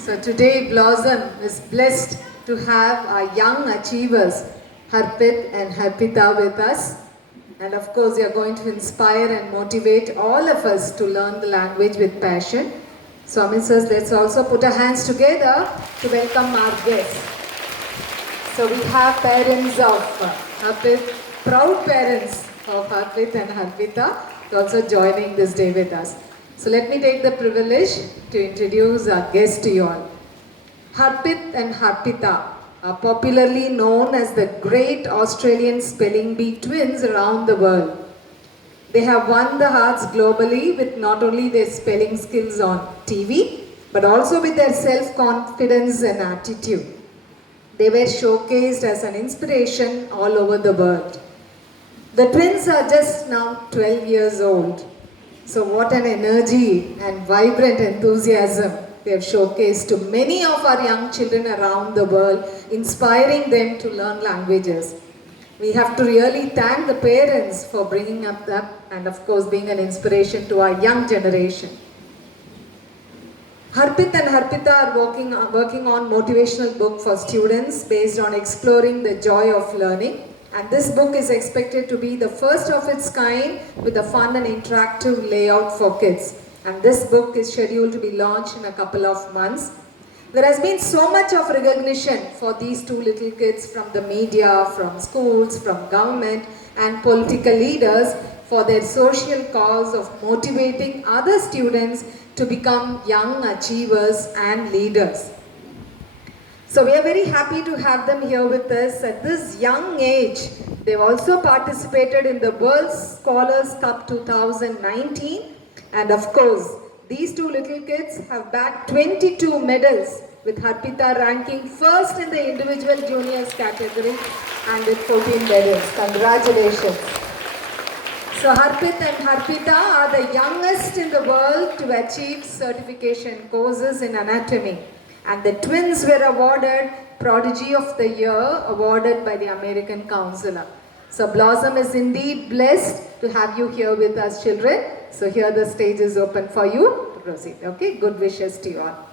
So today Blossom is blessed to have our young achievers Harpith and Harpita with us. And of course they are going to inspire and motivate all of us to learn the language with passion. So Mrs. let's also put our hands together to welcome our guests. So we have parents of Harpith, proud parents of Harpith and Harpita also joining this day with us. So let me take the privilege to introduce our guest to you all. Harpith and Harpita are popularly known as the great Australian spelling bee twins around the world. They have won the hearts globally with not only their spelling skills on TV, but also with their self-confidence and attitude. They were showcased as an inspiration all over the world. The twins are just now 12 years old. So what an energy and vibrant enthusiasm they have showcased to many of our young children around the world, inspiring them to learn languages. We have to really thank the parents for bringing up them and of course being an inspiration to our young generation. Harpith and Harpita are working on motivational book for students based on exploring the joy of learning. And this book is expected to be the first of its kind with a fun and interactive layout for kids. And this book is scheduled to be launched in a couple of months. There has been so much of recognition for these two little kids from the media, from schools, from government and political leaders for their social cause of motivating other students to become young achievers and leaders. So we are very happy to have them here with us. At this young age, they've also participated in the World Scholars Cup 2019. And of course, these two little kids have bagged 22 medals, with Harpita ranking first in the individual juniors category and with 14 medals. Congratulations. So Harpith and Harpita are the youngest in the world to achieve certification courses in anatomy. And the twins were awarded Prodigy of the Year, awarded by the American Counselor. So Blossom is indeed blessed to have you here with us, children. So here the stage is open for you to proceed. Okay, good wishes to you all.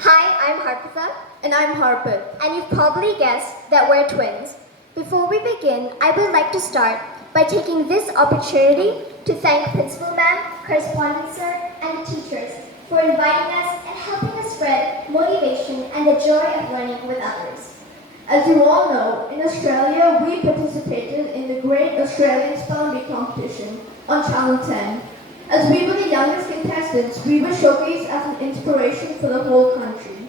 Hi, I'm Harpitha. And I'm Harpith. And you've probably guessed that we're twins. Before we begin, I would like to start by taking this opportunity to thank Principal Ma'am, Correspondent Sir, and the teachers for inviting us and helping us spread motivation and the joy of learning with others. As you all know, in Australia, we participated in the Great Australian Spelling Bee competition on Channel 10. As we were the youngest contestants, we were showcased as an inspiration for the whole country.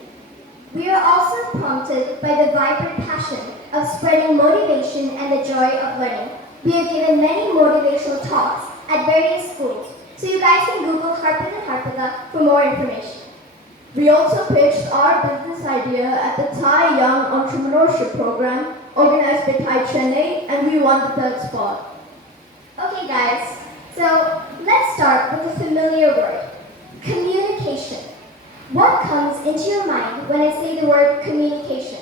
We are also prompted by the vibrant passion of spreading motivation and the joy of learning. We have given many motivational talks at various schools, so you guys can Google Harpith and Harpita for more information. We also pitched our business idea at the Thai Young Entrepreneurship Program organized by Thai Chennai, and we won the third spot. Okay guys, so let's start with a familiar word, communication. What comes into your mind when I say the word communication?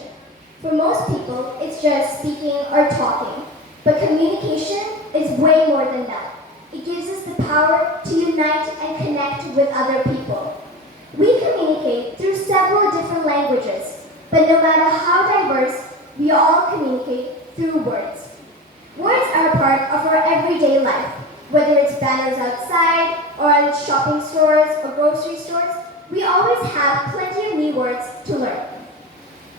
For most people, it's just speaking or talking, but communication is way more than that. It gives us the power to unite and connect with other people. We communicate through several different languages, but no matter how diverse, we all communicate through words. Words are a part of our everyday life, whether it's banners outside, or in shopping stores or grocery stores, we always have plenty of new words to learn.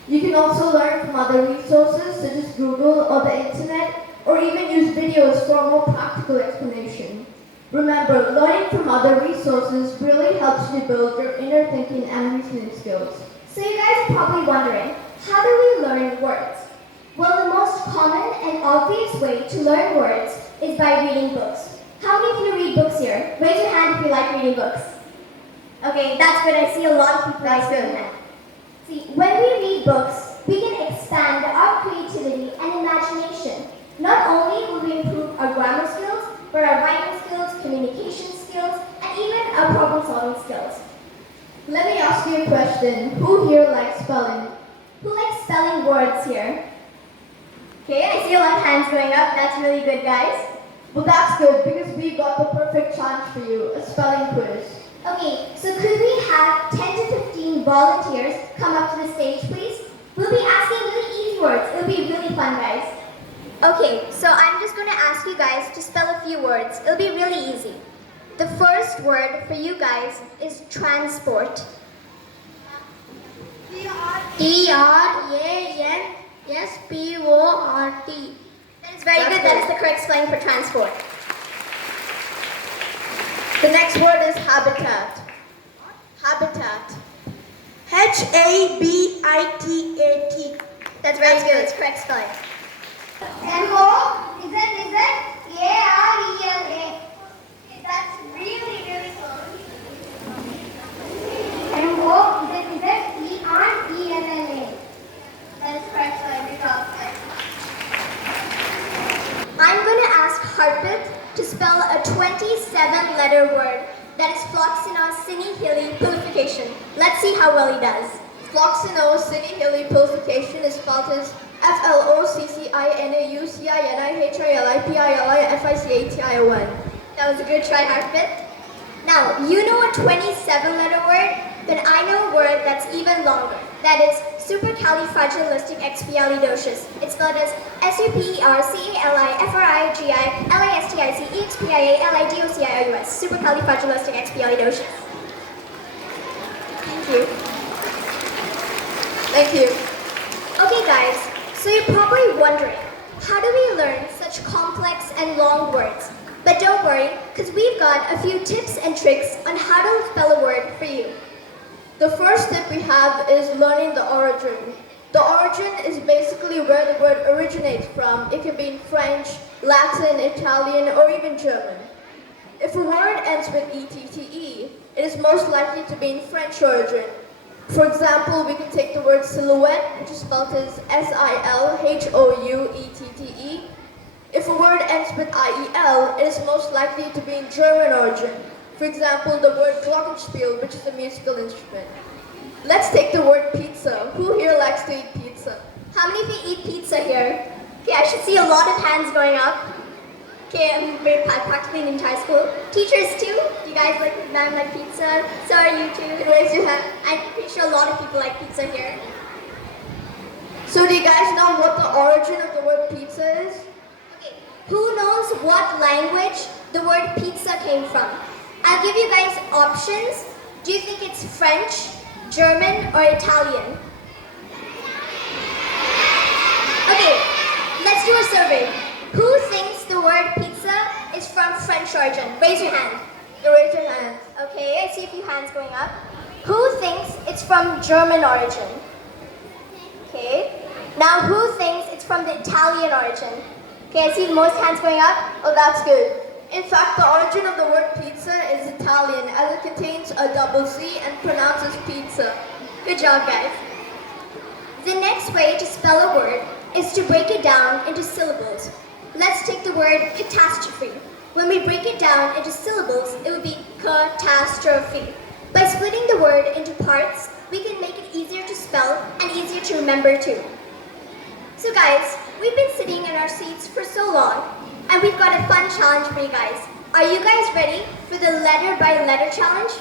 You can also learn from other resources such as Google or the internet, or even use videos for a more practical explanation. Remember, learning from other resources really helps you build your inner thinking and reasoning skills. So you guys are probably wondering, how do we learn words? Well, the most common and obvious way to learn words is by reading books. How many of you read books here? Raise your hand if you like reading books. Okay, that's good. I see a lot of people raise their hand. See, when we read books, we can expand our creativity and imagination. Not only will we improve our grammar skills, but our writing skills, communication skills, and even our problem-solving skills. Let me ask you a question. Who here likes spelling? Who likes spelling words here? Okay, I see a lot of hands going up. That's really good, guys. Well, that's good because we got the perfect chance for you, a spelling quiz. Okay, so could we have 10 to 15 15 volunteers come up to the stage, please? We'll be asking really easy words. It'll be really fun, guys. Okay, so I'm just going to ask you guys to spell a few words. It'll be really easy. The first word for you guys is transport. T-R-A-N-S-P-O-R-T. That is very good. That is the correct spelling for transport. The next word is habitat. Habitat. H-A-B-I-T-A-T. That's very good. It's correct spelling. M-O-Z-Z-A-R-E-L-A. That's really, really close. M-O-Z-Z-E-R-E-L-L-A. That is correct spelling. Good job. I'm going to ask Harpith to spell a 27-letter word that is floxinous-sini-hilly-pilification. Let's see how well he does. Floxinous-sini-hilly-pilification is spelled as F-L-O-C-C-I-N-A-U-C-I-N-I-H-I-L-I-P-I-L-I-F-I-C-A-T-I-O-N. That was a good try, Harpith. Now, you know a 27-letter word? Then I know a word that's even longer. That is supercalifragilisticexpialidocious. It's spelled as supercalifragilisticexpialidocious. Supercalifragilisticexpialidocious. Thank you. Thank you. Okay guys, so you're probably wondering, how do we learn such complex and long words? But don't worry, because we've got a few tips and tricks on how to spell a word for you. The first tip we have is learning the origin. The origin is basically where the word originates from. It can be in French, Latin, Italian, or even German. If a word ends with E-T-T-E, it is most likely to be in French origin. For example, we can take the word silhouette, which is spelled as S-I-L-H-O-U-E-T-T-E. If a word ends with I-E-L, it is most likely to be in German origin. For example, the word glockenspiel, which is a musical instrument. Let's take the word pizza. Who here likes to eat pizza? How many of you eat pizza here? Okay, I should see a lot of hands going up. Okay, I'm practically in entire school. Teachers too? Do you guys like pizza? So are you too? Raise your hand. I'm pretty sure a lot of people like pizza here. So do you guys know what the origin of the word pizza is? Okay, who knows what language the word pizza came from? I'll give you guys options. Do you think it's French, German, or Italian? Okay, let's do a survey. Who thinks the word pizza is from French origin? Raise your hand. Raise your hand. Okay, I see a few hands going up. Who thinks it's from German origin? Okay. Now who thinks it's from the Italian origin? Okay, I see most hands going up. Oh, that's good. In fact, the origin of the word pizza is Italian, as it contains a double Z and pronounces pizza. Good job, guys. The next way to spell a word is to break it down into syllables. Let's take the word catastrophe. When we break it down into syllables, it would be catastrophe. By splitting the word into parts, we can make it easier to spell and easier to remember too. So guys, we've been sitting in our seats for so long, and we've got a fun challenge for you guys. Are you guys ready for the letter by letter challenge?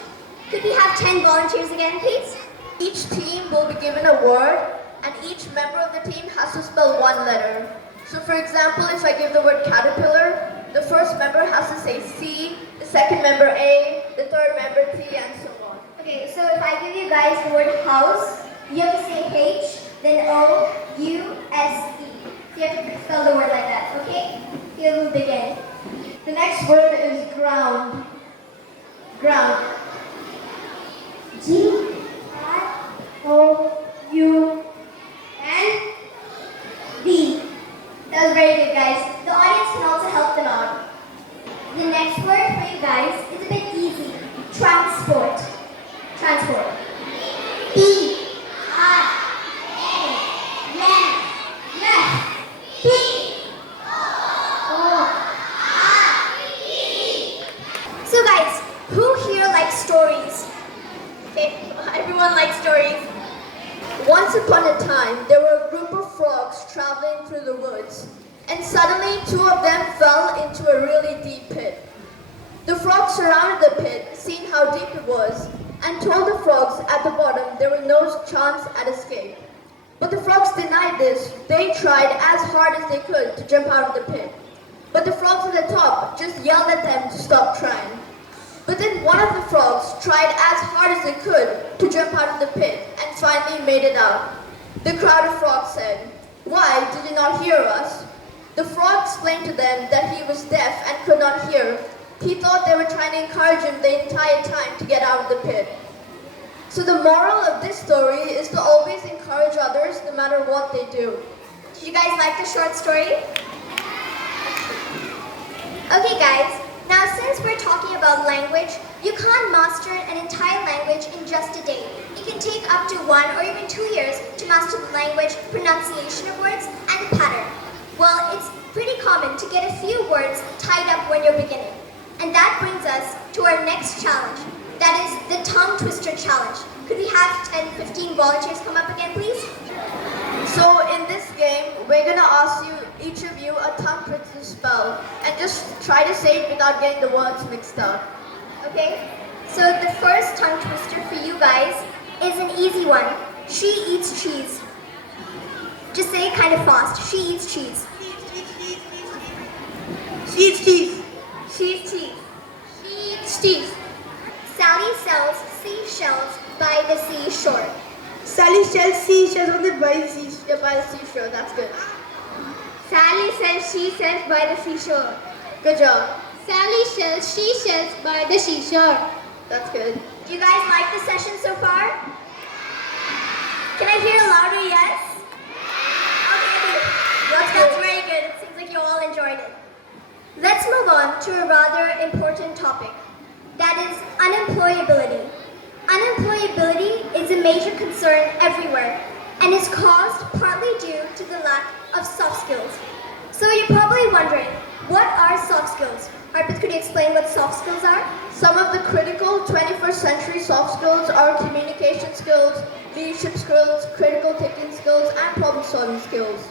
Could we have 10 volunteers again, please? Each team will be given a word, and each member of the team has to spell one letter. So for example, if I give the word caterpillar, the first member has to say C, the second member A, the third member T, and so on. Okay, so if I give you guys the word house, you have to say H, then O, U, S, E. So you have to spell the word like that, okay? Here we'll begin. The next word is ground. Ground. G-R-O-U-N-D. That was very good, guys. The audience can also help them out. The next word for you guys is a bit easy. Transport. Transport. So guys, who here likes stories? Okay, everyone likes stories. Once upon a time, there were a group of frogs traveling through the woods, and suddenly two of them fell into a really deep pit. The frogs surrounded the pit, seeing how deep it was, and told the frogs at the bottom there was no chance at escape. But the frogs denied this. They tried as hard as they could to jump out of the pit. But the frogs at the top just yelled at them to stop trying. But then one of the frogs tried as hard as they could to jump out of the pit and finally made it out. The crowd of frogs said, "Why did you not hear us?" The frog explained to them that he was deaf and could not hear. He thought they were trying to encourage him the entire time to get out of the pit. So the moral of this story is to always encourage others no matter what they do. Did you guys like the short story? Okay guys, now since we're talking about language, you can't master an entire language in just a day. It can take up to 1 or even 2 years to master the language, pronunciation of words, and the pattern. Well, it's pretty common to get a few words tied up when you're beginning. And that brings us to our next challenge. That is the tongue twister challenge. Could we have 10-15 volunteers come up again, please? So in this game, we're going to ask each of you a tongue twister spell and just try to say it without getting the words mixed up. Okay, so the first tongue twister for you guys is an easy one. She eats cheese. Just say it kind of fast. She eats cheese. She eats teeth. She eats teeth. She eats teeth. Sally sells seashells by the seashore. Sally sells seashells on the by the seashore. That's good. Sally sells seashells by the seashore. Good job. Sally sells seashells by the seashore. That's good. Do you guys like the session so far? Can I hear a louder yes? Okay, that's very good. It seems like you all enjoyed it. Let's move on to a rather important topic. That is unemployability. Unemployability is a major concern everywhere and is caused partly due to the lack of soft skills. So you're probably wondering, what are soft skills? Harpith, could you explain what soft skills are? Some of the critical 21st century soft skills are communication skills, leadership skills, critical thinking skills, and problem-solving skills.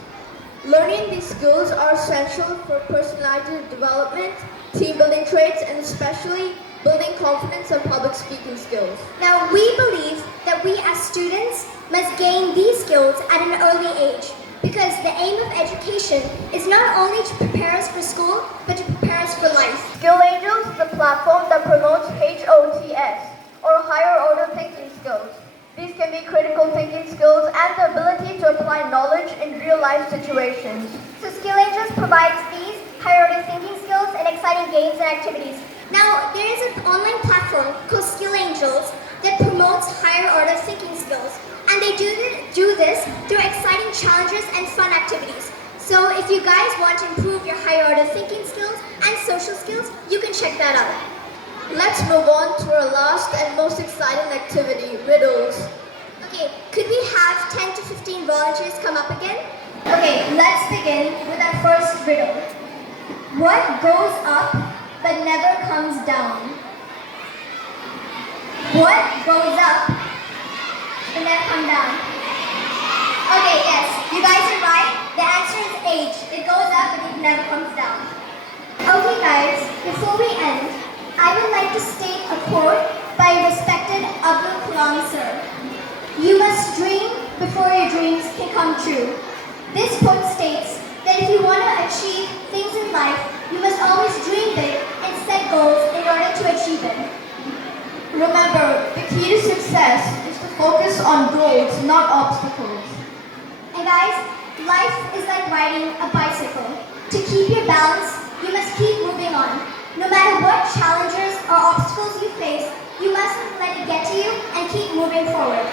Learning these skills are essential for personality development, team-building traits, and especially building confidence and public speaking skills. Now, we believe that we as students must gain these skills at an early age because the aim of education is not only to prepare us for school, but to prepare us for life. Skill Angels is a platform that promotes HOTS, or higher order thinking skills. These can be critical thinking skills and the ability to apply knowledge in real-life situations. So Skill Angels provides these higher order thinking skills and exciting games and activities. Now, there is an online platform called Skill Angels that promotes higher order thinking skills. And they do this through exciting challenges and fun activities. So if you guys want to improve your higher order thinking skills and social skills, you can check that out. Let's move on to our last and most exciting activity, riddles. Okay, could we have 10 to 15 volunteers come up again? Okay, let's begin with our first riddle. What goes up but never comes down? What goes up but never comes down? Okay, yes, you guys are right. The answer is age. It goes up but it never comes down. Okay guys, before we end, I would like to state a quote by respected Abdul Kalam sir. You must dream before your dreams can come true. This quote states that if you want to achieve things in life, you must always dream big and set goals in order to achieve it. Remember, the key to success is to focus on goals, not obstacles. And guys, life is like riding a bicycle. To keep your balance, you must keep moving on. No matter what challenges or obstacles you face, you mustn't let it get to you and keep moving forward.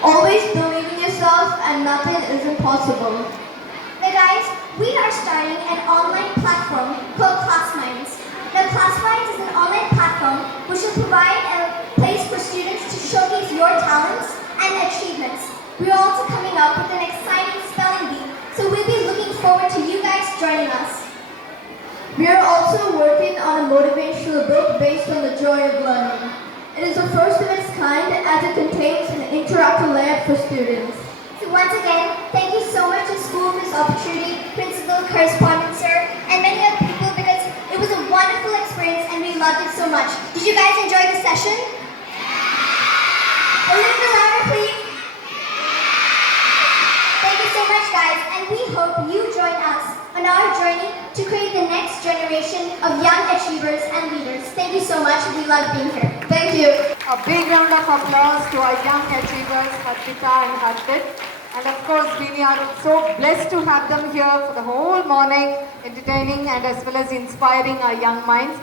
Always believe in yourself and nothing is impossible. Now guys, we are starting an online platform called Classminds. Now Classminds is an online platform which will provide a place for students to showcase your talents and achievements. We are also coming up with an exciting spelling bee, so we'll be looking forward to you guys joining us. We are also working on a motivational book based on the joy of learning. It is the first of its kind as it contains an interactive layout for students. So once again, thank you so much to school for this opportunity, principal, correspondent sir, and many other people because it was a wonderful experience and we loved it so much. Did you guys enjoy the session? A little bit louder, please. Thank you so much, guys, and we hope you join us on our journey to create the next generation of young achievers and leaders. Thank you so much. We love being here. Thank you. A big round of applause to our young achievers, Harpita and Harpith. And of course, we are so blessed to have them here for the whole morning, entertaining and as well as inspiring our young minds.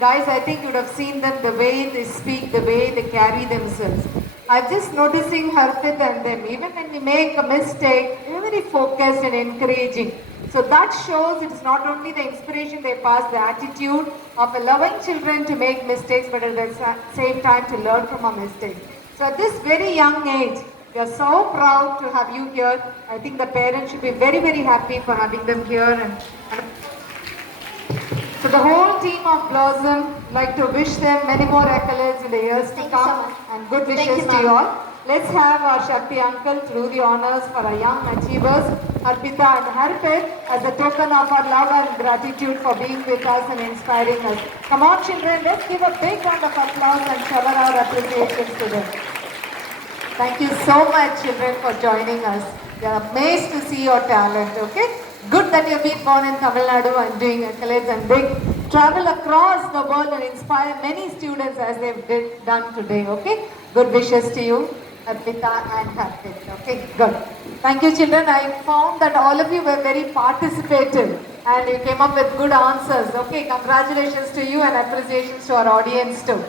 Guys, I think you would have seen them, the way they speak, the way they carry themselves. I'm just noticing Harpith and them, even when we make a mistake, they're very focused and encouraging. So that shows it's not only the inspiration they pass, the attitude of allowing children to make mistakes, but at the same time to learn from our mistakes. So at this very young age, we are so proud to have you here. I think the parents should be very, very happy for having them here. And so the whole team of Blossom like to wish them many more accolades in the years to come and good wishes to you all. Let's have our Shakti uncle to do the honors for our young achievers, Harpita and Harpith, as a token of our love and gratitude for being with us and inspiring us. Come on children, let's give a big round of applause and shower our appreciations to them. Thank you so much children for joining us. We are amazed to see your talent, okay? Good that you've been born in Tamil Nadu and doing accolades and big travel across the world and inspire many students as they've done today, okay? Good wishes to you, Harpita and Harpith, okay? Good. Thank you children. I found that all of you were very participative and you came up with good answers, okay? Congratulations to you and appreciations to our audience too.